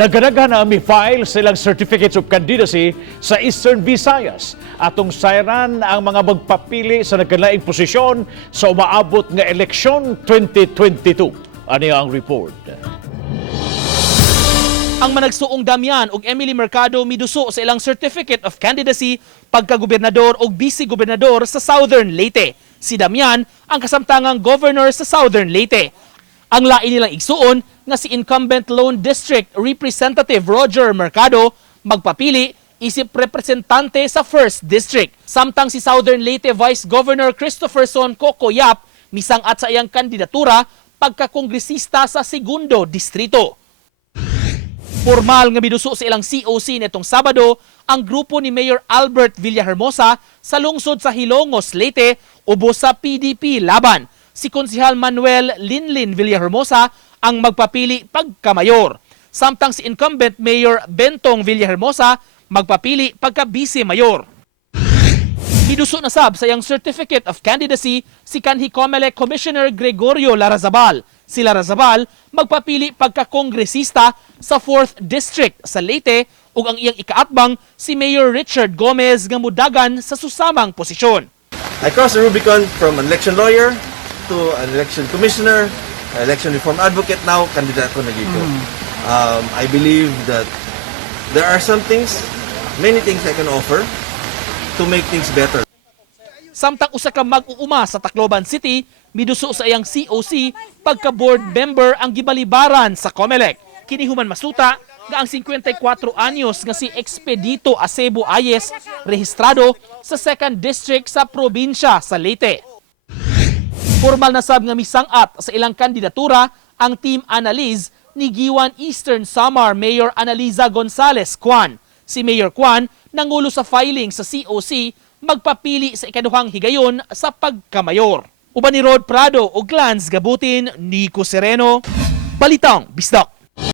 Naganagan na mi-file silang Certificates of Candidacy sa Eastern Visayas. Atong sayran ang mga magpapili sa nagkalaing posisyon sa umaabot nga eleksyon 2022. Ano ang report? Ang managsuong Damian ug Emily Mercado miduso sa ilang Certificate of Candidacy pagka-gobernador ug vice-gobernador sa Southern Leyte. Si Damian ang kasamtangang governor sa Southern Leyte. Ang lain nilang igsuon nga si incumbent Lone District Representative Roger Mercado magpapili isip representante sa 1st District. Samtang si Southern Leyte Vice Governor Christopherson Cocoyap misangat sa iyang kandidatura pagka-kongresista sa 2ndo Distrito. Formal nga biduso sa ilang COC netong Sabado ang grupo ni Mayor Albert Villahermosa sa lungsod sa Hilongos, Leyte ubos sa PDP laban. Si Konsehal Manuel Linlin Villahermosa ang magpapili pagka-mayor. Samtang si incumbent Mayor Bentong Villahermosa magpapili pagka-vice-mayor. Biduso na sab sa iyang Certificate of Candidacy si kanhi COMELEC Commissioner Gregorio Larazabal. Si Larazabal magpapili pagka-kongresista sa 4th District sa Leyte ug ang iyang ikaatbang si Mayor Richard Gomez nga mudagan sa susamang posisyon. I crossed the Rubicon from an election lawyer to an election commissioner, election reform advocate, now kandidato na dito. I believe that there are some things, many things I can offer to make things better. Samtang usa ka mag-uuma sa Tacloban City, miduso sa iyang COC pagka-board member ang gibalibaran sa COMELEC. Kinihuman masuta nga ang 54 anyos nga si Expedito Acebo Ayes rehistrado sa 2nd District sa probinsya sa Leyte. Formal na sab nga misangat sa ilang kandidatura ang Team Analiz ni Giwan Eastern Samar Mayor Analiza Gonzales Kwan. Si Mayor Kwan nangulo sa filing sa COC magpapili sa ikaduhang higayon sa pagkamayor. Uban ni Rod Prado ug Lance Gabutin, Nico Sereno, Balitang Bisdak.